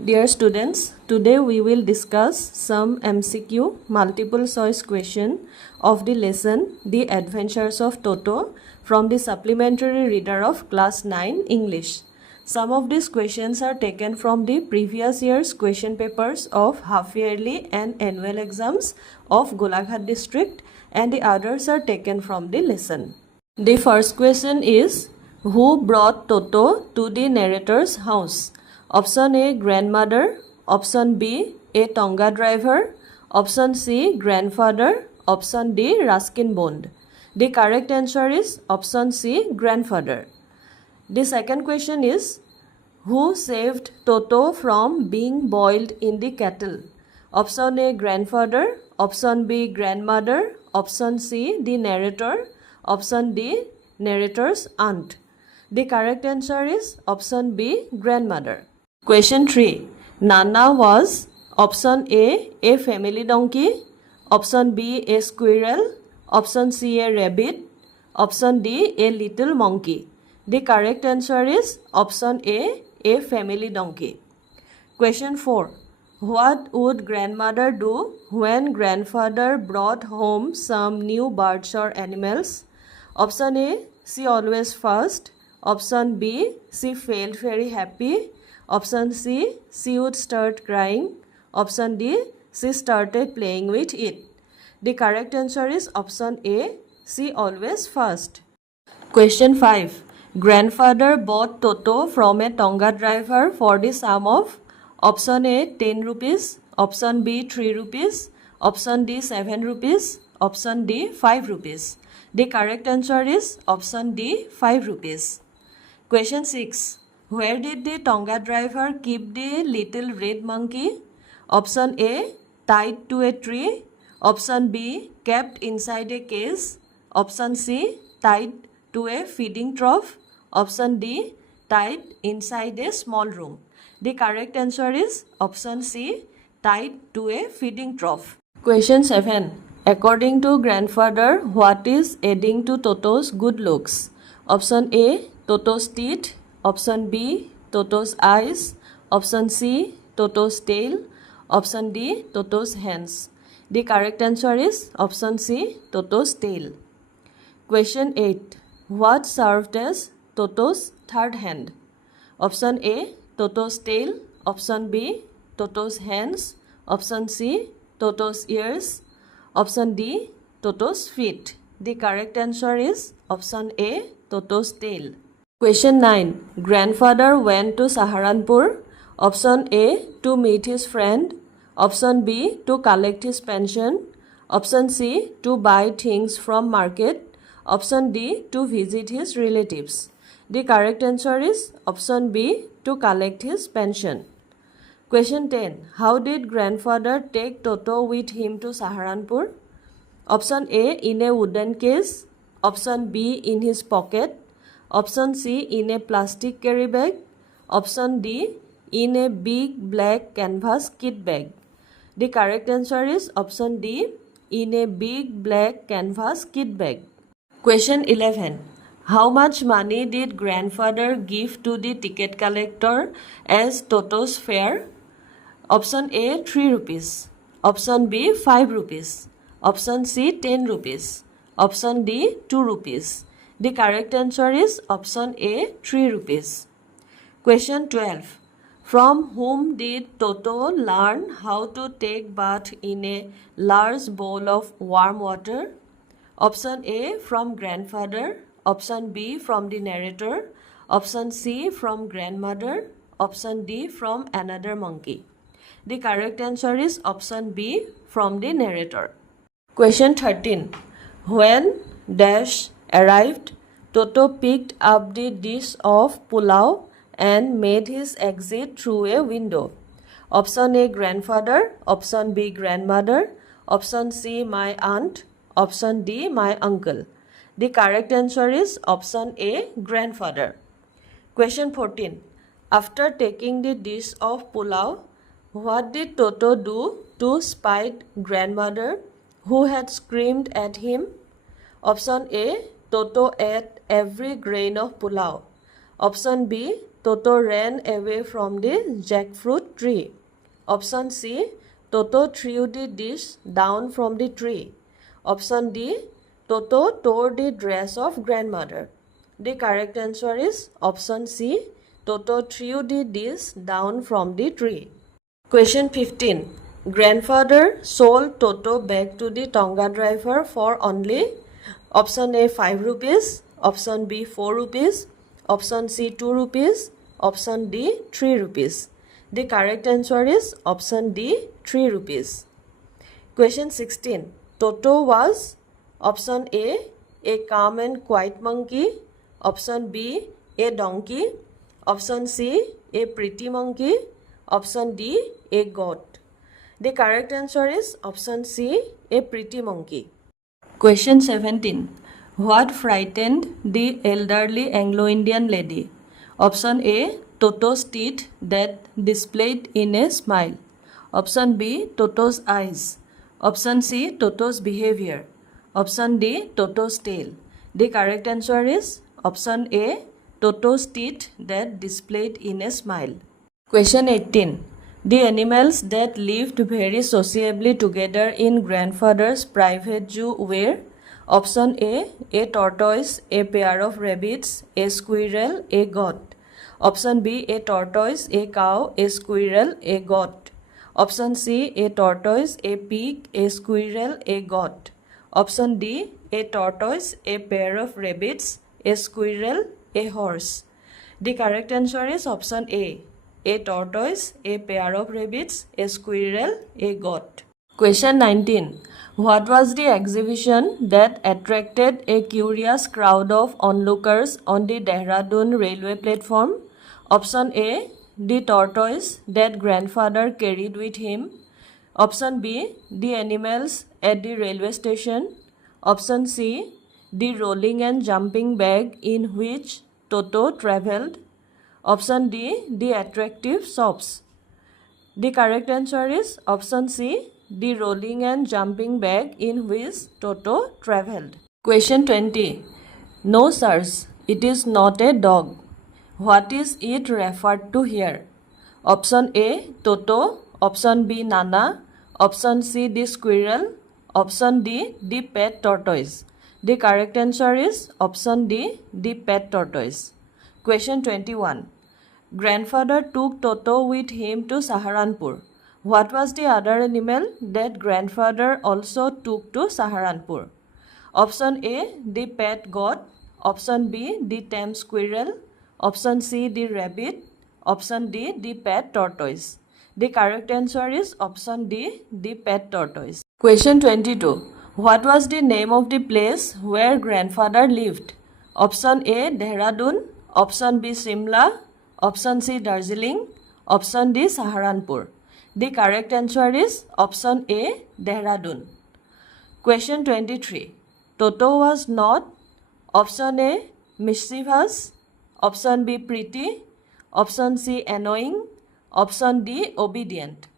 Dear students, today we will discuss some MCQ multiple choice question of the lesson The Adventures of Toto from the supplementary reader of class 9 English. Some of these questions are taken from the previous year's question papers of half yearly and annual exams of Golaghat district, and the others are taken from the lesson. The first question is, who brought Toto to the narrator's house? Option A, grandmother. Option B, a Tonga driver. Option C, grandfather. Option D, Ruskin Bond. The correct answer is option C, grandfather. The second question is, who saved Toto from being boiled in the kettle? Option A, grandfather. Option B, grandmother. Option C, the narrator. Option D, narrator's aunt. The correct answer is option B, grandmother. Question 3. Nana was option A family donkey, option B, a squirrel, option C, a rabbit, option D, a little monkey. The correct answer is option A family donkey. Question 4. What would grandmother do when grandfather brought home some new birds or animals? Option A, she always fussed. Option B, she felt very happy. Option C, she would start crying. Option D, she started playing with it. The correct answer is option A, she always fussed. Question 5. Grandfather bought Toto from a Tonga driver for the sum of option A, 10 rupees, option B, 3 rupees, option D, 7 rupees, option D, 5 rupees. The correct answer is option D, 5 rupees. Question 6. Where did the Tonga driver keep the little red monkey? Option A, tied to a tree. Option B, kept inside a case. Option C, tied to a feeding trough. Option D, tied inside a small room. The correct answer is option C, tied to a feeding trough. Question 7. According to grandfather, what is adding to Toto's good looks? Option A, Toto's teeth. Option B, Toto's eyes. Option C, Toto's tail. Option D, Toto's hands. The correct answer is option C, Toto's tail. Question 8. What served as Toto's third hand? Option A, Toto's tail. Option B, Toto's hands. Option C, Toto's ears. Option D, Toto's feet. The correct answer is option A, Toto's tail. Question 9. Grandfather went to Saharanpur. Option A, to meet his friend. Option B, to collect his pension. Option C, to buy things from market. Option D, to visit his relatives. The correct answer is option B, to collect his pension. Question 10. How did grandfather take Toto with him to Saharanpur? Option A, in a wooden case. Option B, in his pocket. Option C, in a plastic carry bag. Option D, in a big black canvas kit bag. The correct answer is option D, in a big black canvas kit bag. Question 11. How much money did grandfather give to the ticket collector as Toto's fare? Option A, 3 rupees. Option B, 5 rupees. Option C, 10 rupees. Option D, 2 rupees. The correct answer is option A, 3 rupees. Question 12. From whom did Toto learn how to take bath in a large bowl of warm water? Option A, from grandfather. Option B, from the narrator. Option C, from grandmother. Option D, from another monkey. The correct answer is option B, from the narrator. Question 13. When dash arrived, Toto picked up the dish of pulao and made his exit through a window. Option A, grandfather. Option B, grandmother. Option C, my aunt. Option D, my uncle. The correct answer is option A, grandfather. Question 14. After taking the dish of pulao, what did Toto do to spite grandmother, who had screamed at him? Option A, Toto ate every grain of pulao. Option B, Toto ran away from the jackfruit tree. Option C, Toto threw the dish down from the tree. Option D, Toto tore the dress of grandmother. The correct answer is option C, Toto threw the dish down from the tree. Question 15. Grandfather sold Toto back to the Tonga driver for only option A 5 rupees, option B 4 rupees, option C 2 rupees, option D 3 rupees. The correct answer is option D 3 rupees. Question 16. Toto was option A calm and quiet monkey, option B a donkey, option C a pretty monkey, option D a goat. The correct answer is option C a pretty monkey. Question 17. What frightened the elderly Anglo-Indian lady? Option A, Toto's teeth that displayed in a smile. Option B, Toto's eyes. Option C, Toto's behavior. Option D, Toto's tail. The correct answer is option A, Toto's teeth that displayed in a smile. Question 18. The animals that lived very sociably together in grandfather's private zoo were option A tortoise, a pair of rabbits, a squirrel, a goat. Option B, a tortoise, a cow, a squirrel, a goat. Option C, a tortoise, a pig, a squirrel, a goat. Option D, a tortoise, a pair of rabbits, a squirrel, a horse. The correct answer is option A tortoise, a pair of rabbits, a squirrel, a goat. Question 19. What was the exhibition that attracted a curious crowd of onlookers on the Dehradun railway platform? Option A, the tortoise that grandfather carried with him. Option B, the animals at the railway station. Option C, the rolling and jumping bag in which Toto travelled. Option D, the attractive shops. The correct answer is option C, the rolling and jumping bag in which Toto travelled. Question 20. No, sirs, it is not a dog. What is it referred to here? Option A, Toto. Option B, Nana. Option C, the squirrel. Option D, the pet tortoise. The correct answer is option D, the pet tortoise. Question 21. Grandfather took Toto with him to Saharanpur. What was the other animal that grandfather also took to Saharanpur? Option A, the pet goat. Option B, the tame squirrel. Option C, the rabbit. Option D, the pet tortoise. The correct answer is option D, the pet tortoise. Question 22. What was the name of the place where grandfather lived? Option A, Dehradun. Option B, Shimla. Option C, Darjeeling. Option D, Saharanpur. The correct answer is option A, Dehradun. Question 23. Toto was not option A, mischievous. Option B, pretty. Option C, annoying. Option D, obedient.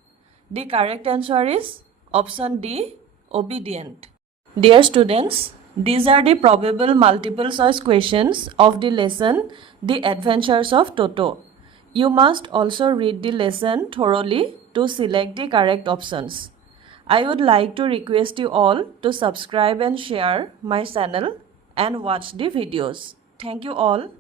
The correct answer is option D, obedient. Dear students, these are the probable multiple choice questions of the lesson The Adventures of Toto. You must also read the lesson thoroughly to select the correct options. I would like to request you all to subscribe and share my channel and watch the videos. Thank you all.